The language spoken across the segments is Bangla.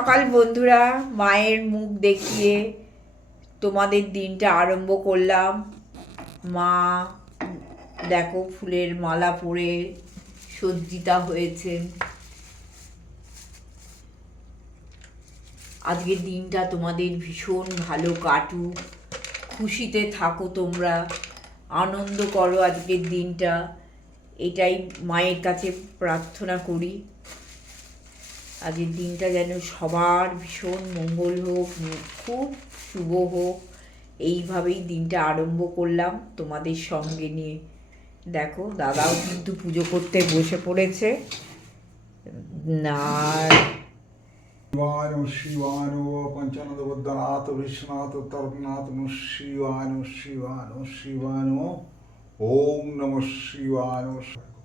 সকাল বন্ধুরা, মায়ের মুখ দেখিয়ে তোমাদের দিনটা আরম্ভ করলাম। মা, দেখো ফুলের মালা পরে সজ্জিতা হয়েছেন। আজকের দিনটা তোমাদের ভীষণ ভালো কাটুক। খুশিতে থাকো তোমরা, আনন্দ করো আজকের দিনটা। এটাই মায়ের কাছে প্রার্থনা করি। আজকের দিনটা যেন সবার ভীষণ মঙ্গল হোক খুব শুভ হোক এইভাবেই দিনটা আরম্ভ করলাম তোমাদের সঙ্গে নিয়ে দেখো দাদাও কিন্তু পুজো করতে বসে পড়েছে না शिवानु शिवानु पंचानंद बुद्धनाथ विश्वनाथ तरनाथ शिवानु शिवानु शिवानु ओम नमः शिवानु जय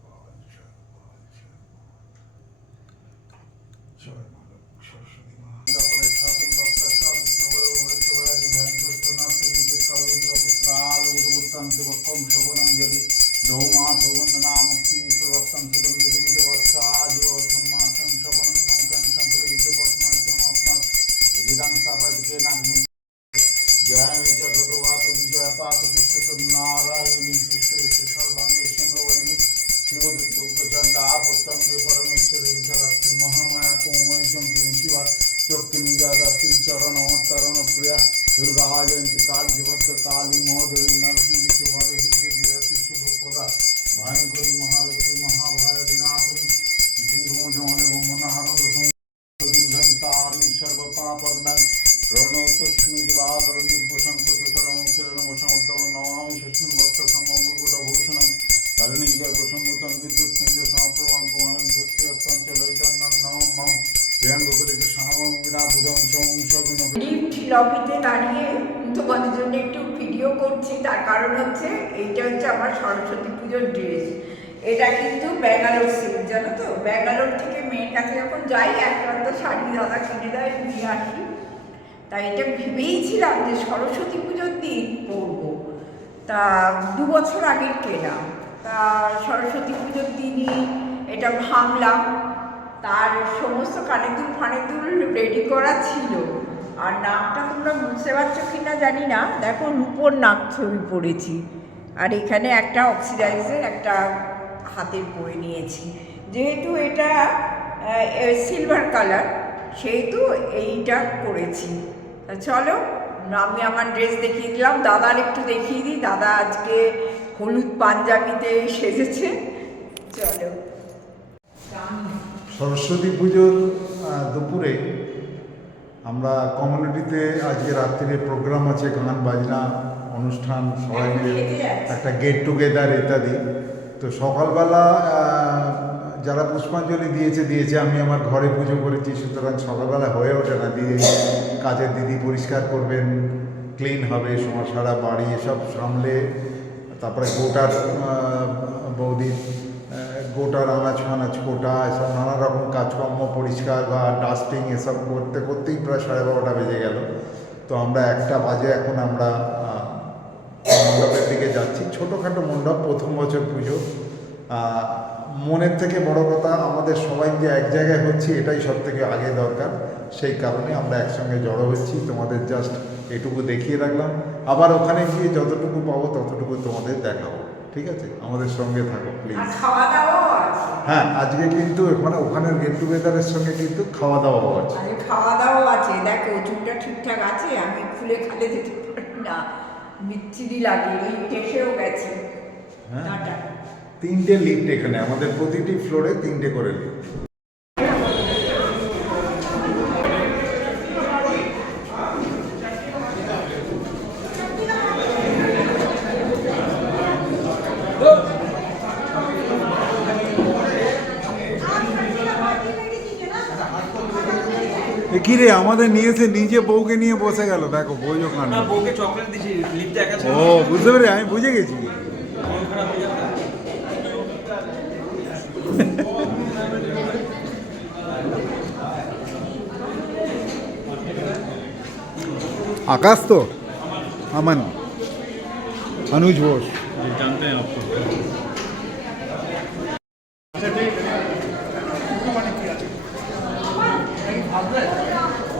उद्भुतं शिवकं शवनं यदि दौमा सौगंधना मुक्ति प्रवक्तं सुदं यदि কারণ হচ্ছে এইটা হচ্ছে আমার সরস্বতী পুজোর ড্রেস এটা কিন্তু ব্যাঙ্গালোর সিল্ক জানো তো? ব্যাঙ্গালোর থেকে মেয়ের কাছে যখন যাই একটা শাড়ি দাদা কিনে দেয় নিয়ে আসি। তাই এটা ভেবেইছিলাম যে সরস্বতী পুজোর দিন পরবো। তা দু বছর আগের কেনা। তা সরস্বতী পুজোর দিনই এটা ভাঙলাম। তার সমস্ত কানের দুল, ফানের দুল রেডি করা ছিল। আর নাকটা তোমরা বুঝতে পারছ কি না জানি না। দেখো রূপোর নাক ছবি পড়েছি। আর এখানে একটা অক্সিডাইজের একটা হাতের পরে নিয়েছি। যেহেতু এটা সিলভার কালার, সেহেতু এইটা করেছি। চলো, আমি আমার ড্রেস দেখিয়ে দিলাম। দাদার একটু দেখিয়ে দিই। দাদা আজকে হলুদ পাঞ্জাবিতে সেজেছে। চলো। সরস্বতী পুজোর দুপুরে আমরা কমিউনিটিতে আজকে রাত্রিরে প্রোগ্রাম আছে গান বাজনা অনুষ্ঠান সবাই মিলে একটা গেট টুগেদার ইত্যাদি। তো সকালবেলা যারা পুষ্পাঞ্জলি দিয়েছে দিয়েছে আমি আমার ঘরে পুজো করেছি সুতরাং সকালবেলা হয়ে ওঠে না দিয়ে কাজের দিদি পরিষ্কার করবেন ক্লিন হবে সময় সারা বাড়ি এসব সামলে তারপরে গোটার আহ, গোটার আনাজ ফানাজ কোটা এসব নানা রকম কাজকর্ম, পরিষ্কার বা ডাস্টিং এসব করতে, করতেই প্রায় সাড়ে বারোটা বেজে গেল। তো আমরা একটা বাজে এখন আমরা মণ্ডপের দিকে যাচ্ছি। ছোটোখাটো মণ্ডপ, প্রথম বছর পুজো। মনের থেকে বড় কথা, আমাদের সবাই যে এক জায়গায় হচ্ছি, এটাই সব থেকে আগে দরকার। সেই কারণে আমরা একসঙ্গে জড়ো হচ্ছি। তোমাদের জাস্ট এটুকু দেখিয়ে রাখলাম। আবার ওখানে গিয়ে যতটুকু পাবো, ততটুকু তোমাদের দেখাবো। ঠিক আছে? আমাদের সঙ্গে থাকো প্লিজ হ্যাঁ আজকে কিন্তু ওখানে ওখানের গেট টুগেদারের সঙ্গে কিন্তু খাওয়া দাওয়াও আছে খাওয়া দাওয়াও আছে। দেখো চুলটা ঠিকঠাক আছে? আমি খুলে খালে যেতে পারি না। বিচ্ছিরি লাগে ওই এসেও গেছে। হ্যাঁ। তিনটে লিফট এখানে আমাদের প্রতিটি ফ্লোরে তিনটে করে লিফট কি রে আমাদের নিয়েছে নিজে বউকে নিয়ে বসে গেল দেখো বই ওখানে না বউকে চকলেট দিছি লিফটে একা ছিল ও বুঝতে পেরে আমি বুঝে গেছি आकाश तो अमन अनुज घोष জানতে हैं आपको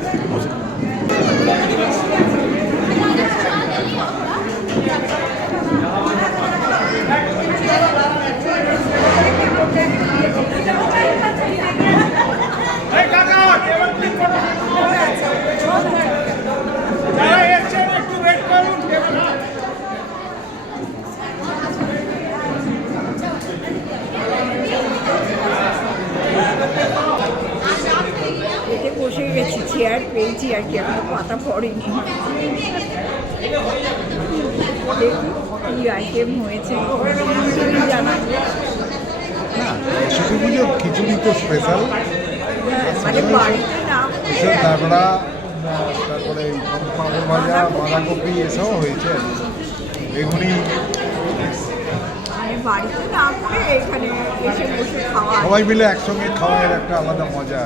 Thank you. বসে গেছি চেয়ার পেয়েছি আর কি এখনও পাতা পড়েনি। দেখি কি আইটেম হয়েছে জানা পুজো খিচুড়ি তো স্পেশাল মানে বাড়িতে না। স্পেশাল তারপরে পাঁপড় ভাজা বাঁধাকপি। এসবও হয়েছে। বেগুনি। মানে সবাই মিলে একসঙ্গে খাওয়ার একটা আলাদা মজা।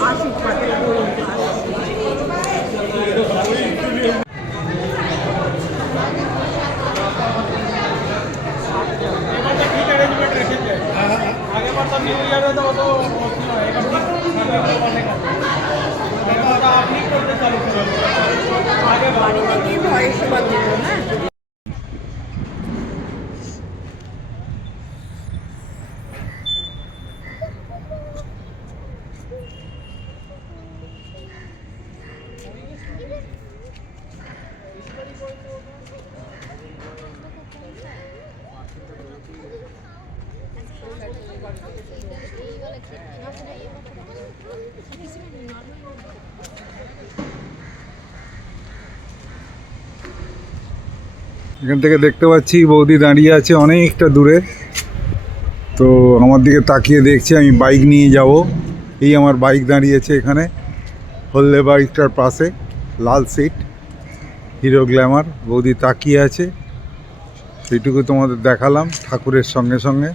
আছে আশি পাটের গরুর ভাত। বাড়িতে গিয়ে ভয়ে সেবা দিল না এখান থেকে দেখতে পাচ্ছি বৌদি দাঁড়িয়ে আছে অনেকটা দূরে। তো আমার দিকে তাকিয়ে দেখছে, আমি বাইক নিয়ে যাব। এই আমার বাইক দাঁড়িয়েছে এখানে, হলদে বাইকটার পাশে, লাল সিট, হিরো গ্ল্যামার। বৌদি তাকিয়ে আছে, সেইটুকু তোমাদের দেখালাম ঠাকুরের সঙ্গে সঙ্গে।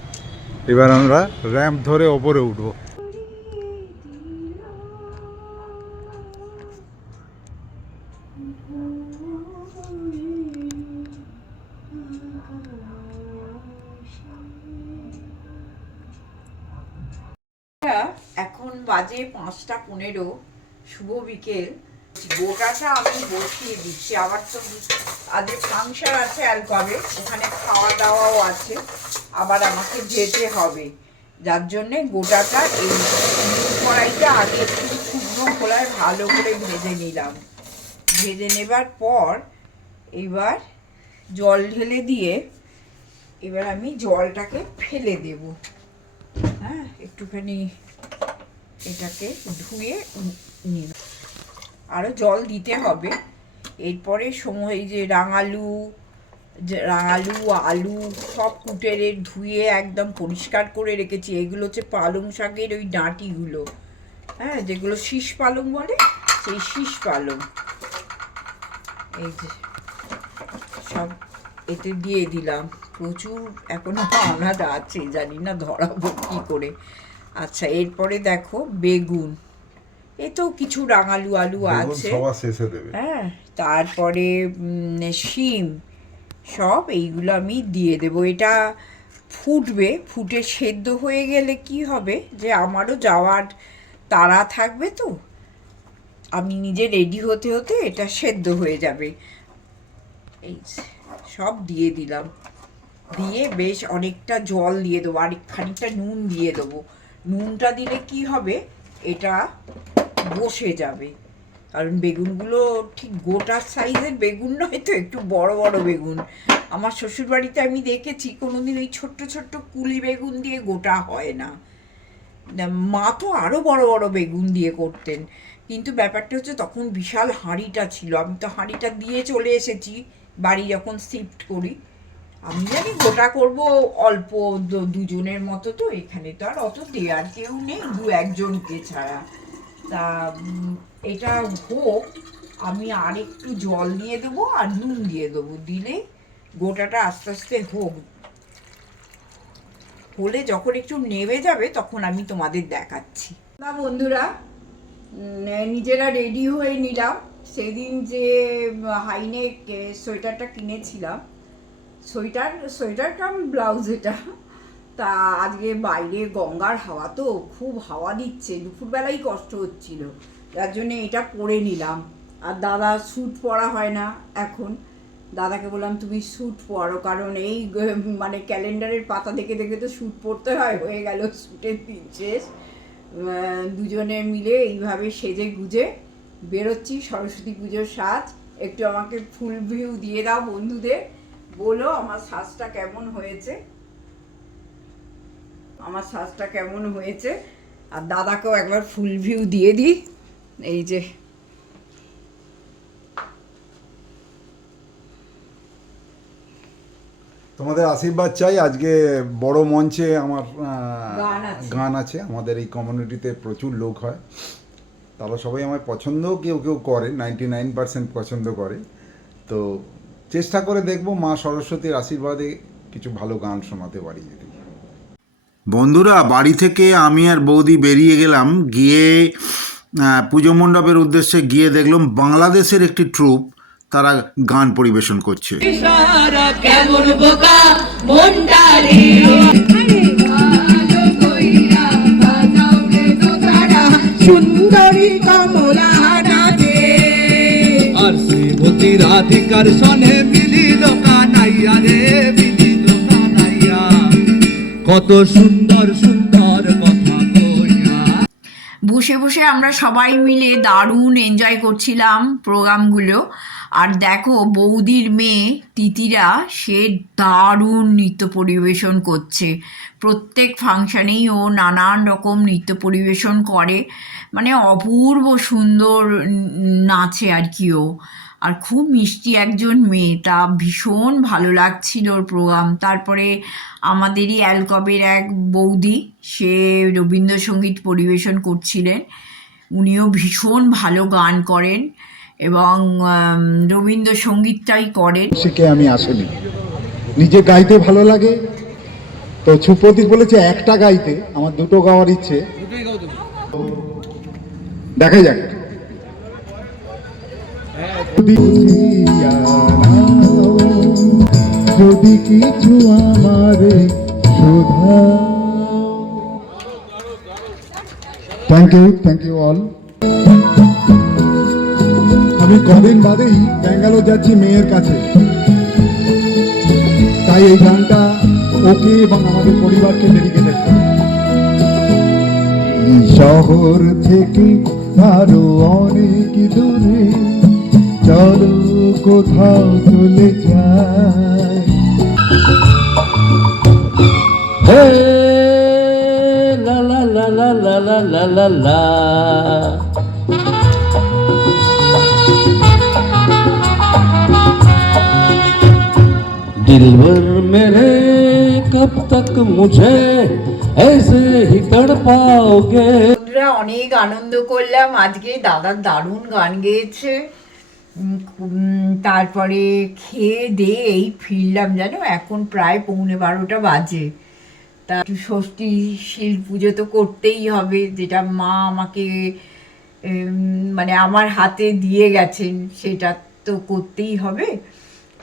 এবার আমরা র্যাম্প ধরে ওপরে উঠবো। পাঁচটা পনেরো শুভ বিকেল। গোটাটা আমি বসিয়ে দিচ্ছি। আবার তো আজকে ফাংশন আছে অ্যালকবে ওখানে খাওয়া দাওয়াও আছে। আবার আমাকে যেতে হবে। যার জন্যে গোটাটা এই কড়াইটা আগে একটু শুকনো খোলায় ভালো করে ভেজে নিলাম। ভেজে নেবার পর এবার জল ঢেলে দিয়ে এবার আমি জলটাকে ফেলে দেব। হ্যাঁ একটুখানি এটাকে ধুয়ে নিন। আরও জল দিতে হবে। এরপরে সময় যে রাঙালু রাঙালু, আলু সব কুটেরে ধুয়ে একদম পরিষ্কার করে রেখেছি। এগুলো হচ্ছে পালং শাকের ওই ডাঁটিগুলো। হ্যাঁ যেগুলো শীষ পালং বলে, সেই শীষ পালং। এই যে সব এতে দিয়ে দিলাম। প্রচুর এখনও আনাজ আছে, জানি না ধরাবো কি করে। আচ্ছা এরপরে দেখো বেগুন। এ তো কিছু রাঙালু আলু আছে। হ্যাঁ তারপরে শিম। সব এইগুলো আমি দিয়ে দেবো। এটা ফুটবে ফুটে সেদ্ধ হয়ে গেলে কি হবে? যে আমারও যাওয়ার তাড়া থাকবে তো। আমি নিজে রেডি হতে হতে এটা সেদ্ধ হয়ে যাবে। এই সব দিয়ে দিলাম। দিয়ে বেশ অনেকটা জল দিয়ে দেবো আর খানিকটা নুন দিয়ে দেবো। নুনটা দিলে কি হবে? এটা বসে যাবে। কারণ বেগুনগুলো ঠিক গোটার সাইজের বেগুন নয় তো, একটু বড় বড় বেগুন। আমার শ্বশুরবাড়িতে আমি দেখেছি, কোনোদিন ওই ছোট্ট ছোট্ট কুলি বেগুন দিয়ে গোটা হয় না। মা তো আরও বড় বড় বেগুন দিয়ে করতেন। কিন্তু ব্যাপারটা হচ্ছে তখন বিশাল হাঁড়িটা ছিল। আমি তো হাঁড়িটা দিয়ে চলে এসেছি, বাড়ি যখন শিফট করি। আমি জানি গোটা করব অল্প দুজনের মতো তো, এখানে তো আর অত দেওয়ার কেউ নেই, দু একজনকে ছাড়া। তা এটা হোক, আমি আর একটু জল দিয়ে দেবো আর নুন দিয়ে দেবো, দিলে গোটাটা আস্তে আস্তে হোক। হলে যখন একটু নেমে যাবে, তখন আমি তোমাদের দেখাচ্ছি। না বন্ধুরা নিজেরা রেডি হয়ে নিলাম। সেদিন যে হাইনেক সোয়েটারটা কিনেছিলাম সোয়েটার সোয়েটার কাম ব্লাউজ এটা। তা আজকে বাইরে গঙ্গার হাওয়া তো, খুব হাওয়া দিচ্ছে, দুপুরবেলাই কষ্ট হচ্ছিল। যার জন্যে এটা পরে নিলাম। আর দাদা স্যুট পরা হয় না এখন। দাদাকে বললাম, তুমি স্যুট পরো, কারণ এই মানে ক্যালেন্ডারের পাতা দেখে দেখে তো স্যুট পরতে হয়, হয়ে গেল স্যুটের দিন শেষ। দুজনে মিলে এইভাবে সেজে গুজে বেরোচ্ছি, সরস্বতী পুজোর সাজ। একটু আমাকে ফুল ভিউ দিয়ে দাও বন্ধুদের। বলো আমার শ্বাসটা কেমন হয়েছে? আমার শ্বাসটা কেমন হয়েছে? আর দাদাকেও একবার ফুল ভিউ দিয়ে দিই এই যে। তোমাদের আশীর্বাদ চাই আজকে বড় মঞ্চে আমার গান আছে। আমাদের এই কমিউনিটিতে প্রচুর লোক হয়। তারা সবাই আমার পছন্দও কেউ কেউ করে নাইনটি নাইন পার্সেন্ট পছন্দ করে। তো চেষ্টা করে দেখব মা সরস্বতীর আশীর্বাদে কিছু ভালো গান শোনাতে পারি যদি। বন্ধুরা বাড়ি থেকে আমি আর বৌদি বেরিয়ে গেলাম গিয়ে পুজো মণ্ডপের উদ্দেশ্যে গিয়ে দেখলাম বাংলাদেশের একটি ট্রুপ তারা গান পরিবেশন করছে। রাধিকার সনে কানাইয়া রে কানাইয়া কত সুন্দর সুন্দর কথা বসে বসে আমরা সবাই মিলে দারুণ এনজয় করছিলাম প্রোগ্রামগুলো। আর দেখো, বৌদির মেয়ে তিতিরা, সে দারুণ নৃত্য পরিবেশন করছে। প্রত্যেক ফাংশানেই ও নানান রকম নৃত্য পরিবেশন করে। মানে অপূর্ব সুন্দর নাচে আর কি ও। আর খুব মিষ্টি একজন মেয়ে। তা ভীষণ ভালো লাগছিল ওর প্রোগ্রাম। তারপরে আমাদেরই অ্যালকবের এক বৌদি সে রবীন্দ্রসঙ্গীত পরিবেশন করছিলেন। উনিও ভীষণ ভালো গান করেন এবং রবীন্দ্রসঙ্গীতটাই করেন। শিখে আমি আসিনি। নিজে গাইতে ভালো লাগে। তো সুপ্রতীক বলেছে একটা গাইতে। আমার দুটো গাওয়ার ইচ্ছে। দেখা যাক। যদি যদি কিছু আমারে শোধাও। Thank you thank you all আমি কদিন বাদেই ব্যাঙ্গালোর যাচ্ছি মেয়ের কাছে। তাই এই গানটা ওকে এবং আমাদের পরিবারকে ডেডিকেটেড শহর থেকে আরও অনেক দূরে চলো কোথাও চলে যায় হে লা লা লা লা লা লা লা লা লা दिलबर मेरे कब तक मुझे ऐसे ही तड़पाओगे বন্ধুরা অনেক আনন্দ করলাম আজকে দাদার দারুণ গান গেয়েছে উম, উম, তারপরে খেয়ে দিয়ে এই ফিরলাম জানো? এখন প্রায় পৌনে বারোটা বাজে। তা ষষ্ঠী শিল পুজো তো করতেই হবে, যেটা মা আমাকে মানে আমার হাতে দিয়ে গেছেন, সেটা তো করতেই হবে।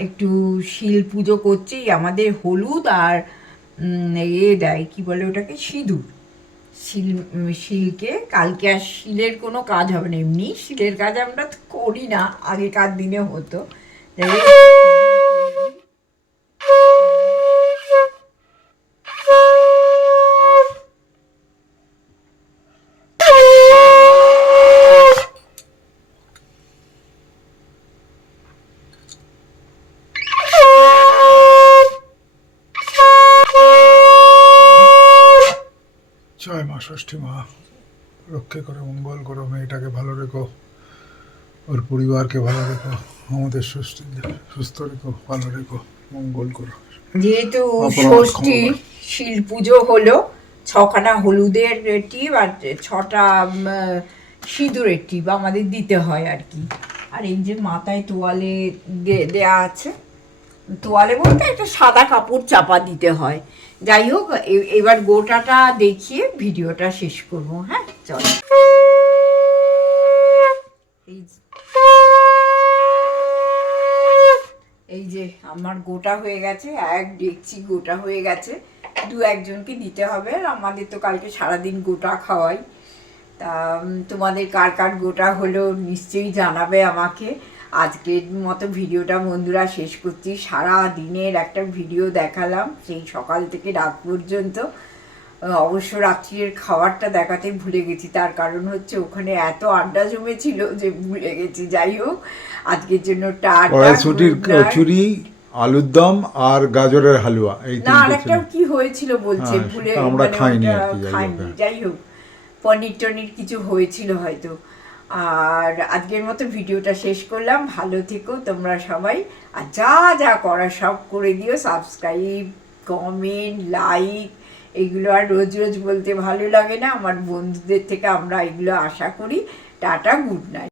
একটু শিল পুজো করছি, আমাদের হলুদ আর এ দেয়, কি বলে ওটাকে? সিঁদুর। শিল শিলকে, কালকে আর শিলের কোনো কাজ হবে না, এমনি শিলের কাজ আমরা করি না, আগেকার দিনে হতো। ষষ্ঠী মা রক্ষে করো মঙ্গল করো মেয়েটাকে ভালো রেখো ওর পরিবারকে ভালো রেখো আমাদের ষষ্ঠী সুস্থ রেখো ভালো রেখো মঙ্গল করো। যেহেতু ষষ্ঠী। শিল পুজো হলো ছখানা হলুদের টিপ আর ছটা সিঁদুরের টিপ আমাদের দিতে হয় আর কি। আর এই যে মাথায় তোয়ালে দেয়া আছে তোয়ালে বলতে একটা সাদা কাপড় চাপা দিতে হয়। যাই হোক এবার গোটাটা দেখিয়ে ভিডিওটা শেষ করব হ্যাঁ? চল। এই যে- আমার গোটা হয়ে গেছে, এক ডেকচি গোটা হয়ে গেছে। দু একজনকে দিতে হবে, আর আমাদের তো কালকে সারাদিন গোটা খাওয়াই। তা তোমাদের কার কার গোটা হলো নিশ্চয়ই জানাবে আমাকে। আজকের মতো ভিডিওটা বন্ধুরা শেষ করছি। সারা দিনের একটা ভিডিও দেখালাম সেই সকাল থেকে রাত পর্যন্ত। অবশ্য রাত্রির খাবারটা দেখাতে ভুলে গেছি তার কারণ হচ্ছে ওখানে এত আড্ডা জমেছিল যে ভুলে গেছি। যাই হোক আজকের জন্য কড়াইশুটির কচুরি আলুর দম আর গাজরের হালুয়া এই না তিনটে কি হয়েছিল বলছে হ্যাঁ, ভুলে আমরা মানে খাইনি। যাই হোক পনির টনির কিছু হয়েছিল হয়তো। আর আজকের মতো ভিডিওটা শেষ করলাম। ভালো থেকো তোমরা সবাই। আর যা যা করা সব করে দিও। সাবস্ক্রাইব কমেন্ট লাইক এগুলো আর রোজ রোজ বলতে ভালো লাগে না। আমার বন্ধুদের থেকে আমরা এগুলো আশা করি। Tata good night